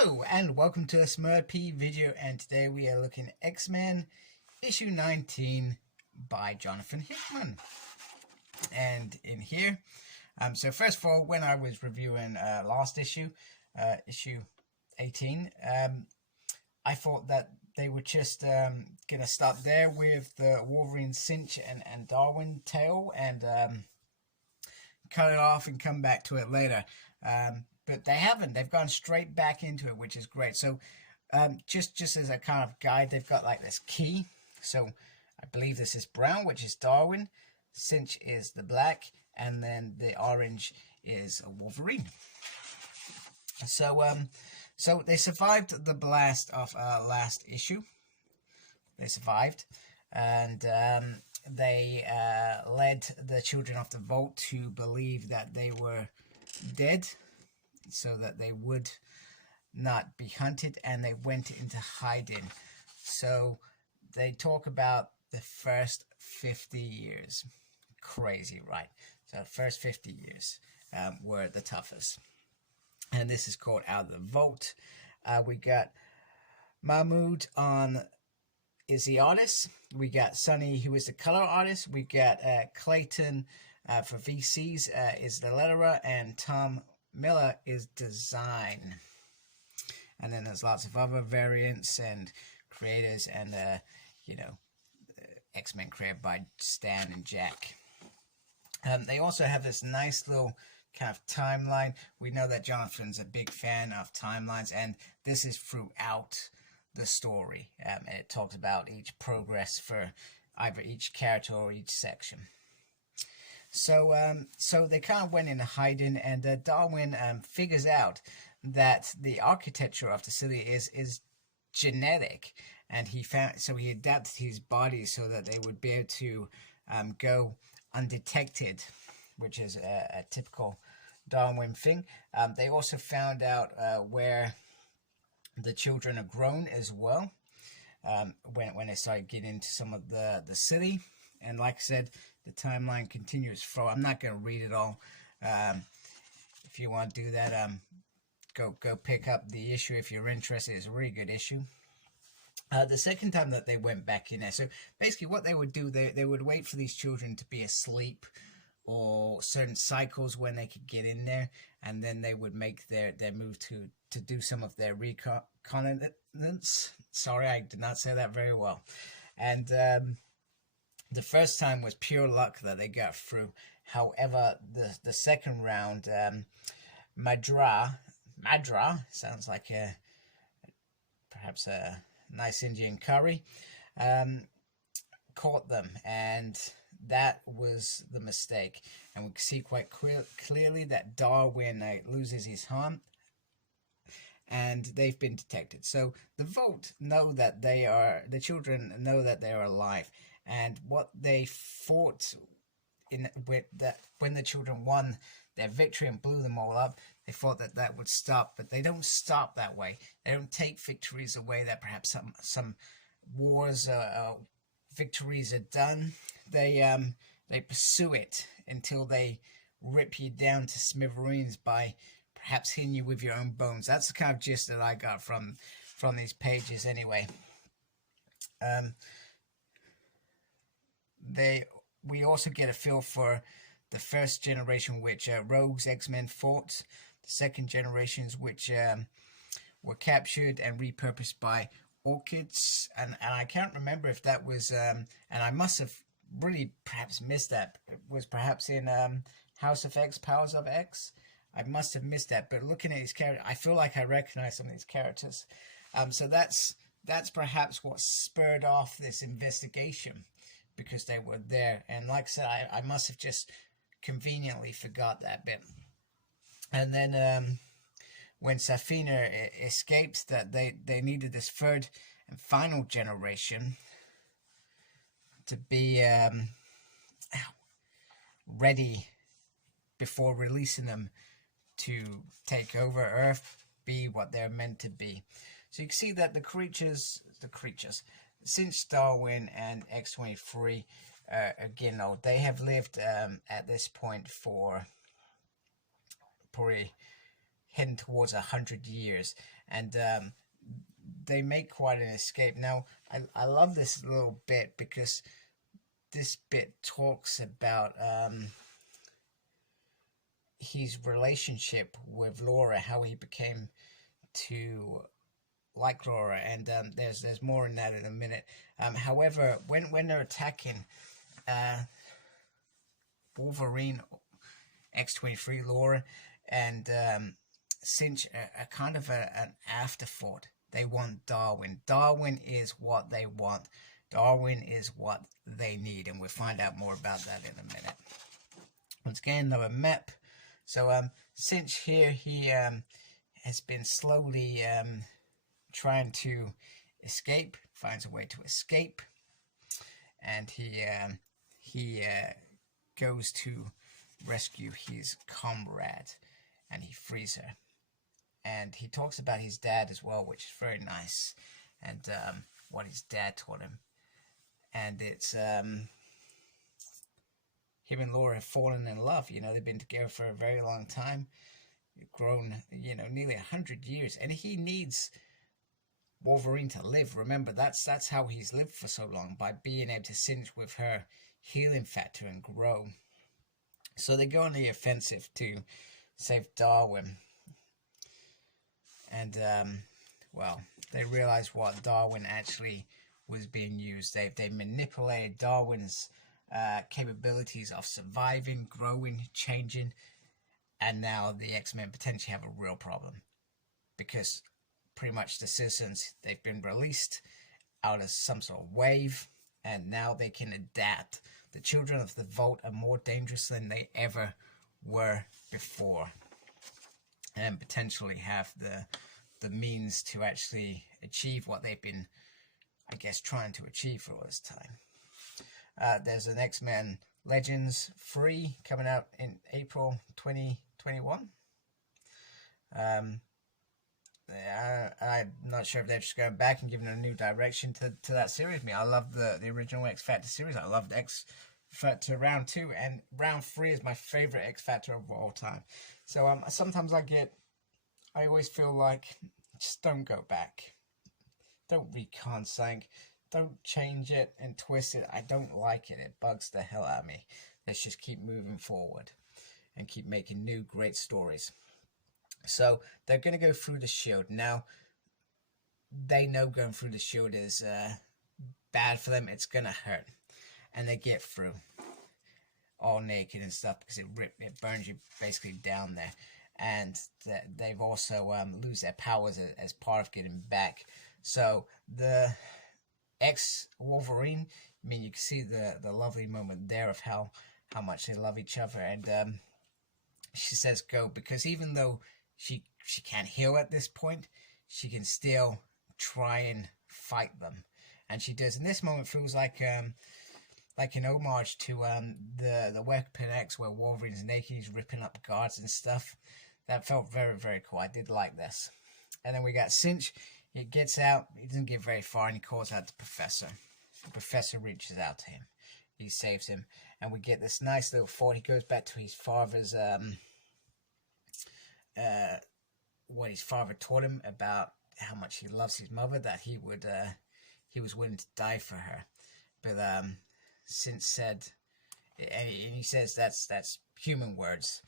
Hello and welcome to a Smurp video, and today we are looking at X-Men issue 19 by Jonathan Hickman. And in here, so first of all, when I was reviewing last issue, issue 18, I thought that they were just gonna start there with the Wolverine cinch and Darwin tale and cut it off and come back to it later. But they haven't. They've gone straight back into it, which is great. So just as a kind of guide, they've got like this key. So I believe this is brown, which is Darwin. Cinch is the black, and then the orange is a Wolverine. So so they survived the blast of last issue. They survived, and they led the children of the Vault to believe that they were dead, so that they would not be hunted, and they went into hiding. So they talk about the first 50 years. Crazy, right? So the first 50 years were the toughest. And this is called Out of the Vault. We got Mahmoud is the artist. We got Sonny, who is the color artist. We got Clayton for VCs is the letterer, and Tom Miller is design. And then there's lots of other variants and creators, and X-Men created by Stan and Jack. They also have this nice little kind of timeline. We know that Jonathan's a big fan of timelines, and this is throughout the story. It talks about each progress for either each character or each section. So so they kind of went into hiding, and Darwin figures out that the architecture of the city is genetic, and he adapted his body so that they would be able to go undetected, which is a typical Darwin thing. They also found out where the children are grown as well, when they started getting into some of the city. And like I said, the timeline continues flow. I'm not going to read it all. If you want to do that, go pick up the issue if you're interested. It's a really good issue. The second time that they went back in there, so basically what they would do, they would wait for these children to be asleep, or certain cycles when they could get in there, and then they would make their move to do some of their reconnaissance. Sorry, I did not say that very well. And the first time was pure luck that they got through. However, the second round, Madra sounds like perhaps a nice Indian curry, caught them, and that was the mistake. And we can see quite clearly that Darwin loses his arm, and they've been detected. So the Vault know that the children know that they are alive, and what they fought when the children won their victory and blew them all up, they thought that would stop, but they don't stop that way. They don't take victories away that perhaps some wars victories are done. They pursue it until they rip you down to smithereens by perhaps hitting you with your own bones. That's the kind of gist that I got from these pages anyway. We also get a feel for the first generation, which Rogue's X-Men fought, the second generations, which were captured and repurposed by Orchids, and I can't remember if that was, and I must have really perhaps missed that. It was perhaps in House of X, Powers of X. I must have missed that, but looking at these characters, I feel like I recognize some of these characters. So that's perhaps what spurred off this investigation, because they were there. And like I said, I must have just conveniently forgot that bit. And then when Safina escaped, that they needed this third and final generation to be ready before releasing them to take over Earth, be what they're meant to be. So you can see that the creatures, since Darwin and X-23, again, they have lived at this point for probably heading towards 100 years, and they make quite an escape. Now, I love this little bit because this bit talks about his relationship with Laura, how he became to like Laura, and there's more in that in a minute. However, when they're attacking Wolverine, X-23, Laura, and Cinch are kind of an afterthought. They want Darwin. Darwin is what they want. Darwin is what they need, and we'll find out more about that in a minute. Once again, another map. So Cinch here, he has been slowly trying to escape, finds a way to escape, and he goes to rescue his comrade, and he frees her. And he talks about his dad as well, which is very nice, and what his dad taught him. And it's him and Laura have fallen in love. You know, they've been together for a very long time, grown, you know, nearly 100 years, and he needs Wolverine to live. Remember, that's how he's lived for so long, by being able to cinch with her healing factor and grow. So they go on the offensive to save Darwin. And, well, they realize what Darwin actually was being used. They manipulated Darwin's capabilities of surviving, growing, changing. And now the X-Men potentially have a real problem. Because pretty much the citizens, they've been released out of some sort of wave. And now they can adapt. The children of the Vault are more dangerous than they ever were before. And potentially have the means to actually achieve what they've been, I guess, trying to achieve for all this time. There's an X-Men Legends 3 coming out in April 2021. I'm not sure if they're just going back and giving a new direction to that series. I mean, I love the original X Factor series. I loved X Factor Round 2, and Round 3 is my favorite X Factor of all time. So sometimes I always feel like, just don't go back. Don't recon something. Don't change it and twist it. I don't like it. It bugs the hell out of me. Let's just keep moving forward and keep making new great stories. So they're going to go through the shield. Now, they know going through the shield is bad for them. It's going to hurt. And they get through all naked and stuff because it burns you basically down there. And they've also lose their powers as part of getting back. So the ex-Wolverine, I mean, you can see the lovely moment there of how much they love each other. And she says go, because even though she can't heal at this point, she can still try and fight them. And she does. And this moment feels like an homage to the Weapon X, where Wolverine's naked, he's ripping up guards and stuff. That felt very, very cool. I did like this. And then we got Cinch. He gets out. He doesn't get very far, and he calls out the Professor. The Professor reaches out to him. He saves him. And we get this nice little thought. He goes back to his father's, what his father taught him about how much he loves his mother, that he was willing to die for her. But Cinch said, and he says that's human words,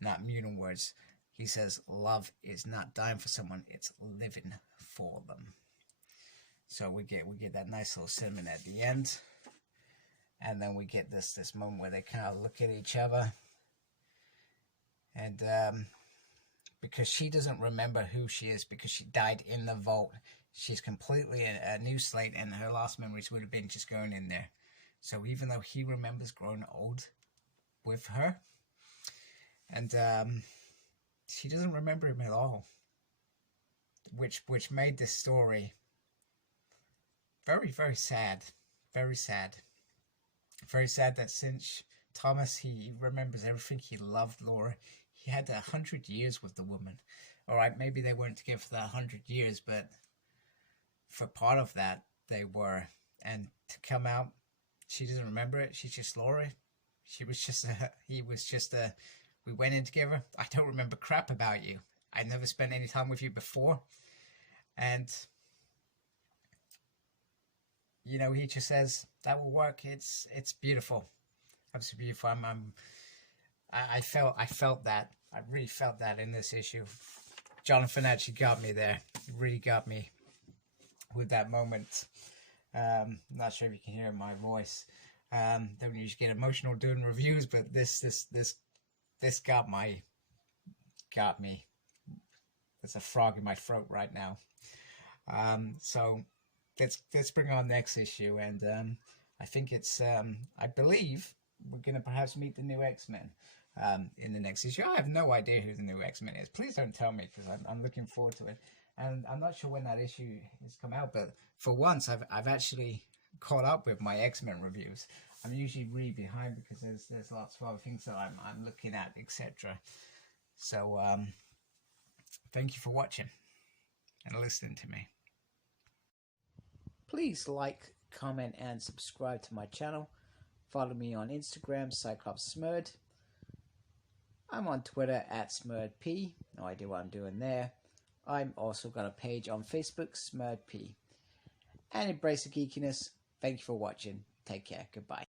not mutant words. He says love is not dying for someone, it's living for them. So we get that nice little sentiment at the end. And then we get this moment where they kind of look at each other. And because she doesn't remember who she is, because she died in the vault, she's completely a new slate, and her last memories would have been just going in there. So even though he remembers growing old with her, and she doesn't remember him at all, which made this story very, very sad. Very sad. Very sad that since Thomas, he remembers everything. He loved Laura. He had 100 years with the woman. All right, maybe they weren't together for that 100 years, but for part of that, they were. And to come out, she doesn't remember it. She's just Laura. She was just he was just we went in together. I don't remember crap about you. I never spent any time with you before. And, you know, he just says, that will work. It's beautiful. Absolutely beautiful. I felt that. I really felt that in this issue. Jonathan actually got me there. He really got me with that moment. Not sure if you can hear my voice. Don't usually get emotional doing reviews, but this got me. There's a frog in my throat right now. So let's bring on next issue, and I think it's I believe we're gonna perhaps meet the new X-Men in the next issue. I have no idea who the new X-Men is. Please don't tell me, because I'm looking forward to it. And I'm not sure when that issue has come out, but for once I've actually caught up with my X-Men reviews. I'm usually really behind because there's lots of other things that I'm looking at, etc. So thank you for watching and listening to me. Please like, comment, and subscribe to my channel. Follow me on Instagram, CyclopsSmurd. I'm on Twitter @SmurdP. No idea what I'm doing there. I'm also got a page on Facebook, SmurdP. And embrace the geekiness. Thank you for watching. Take care. Goodbye.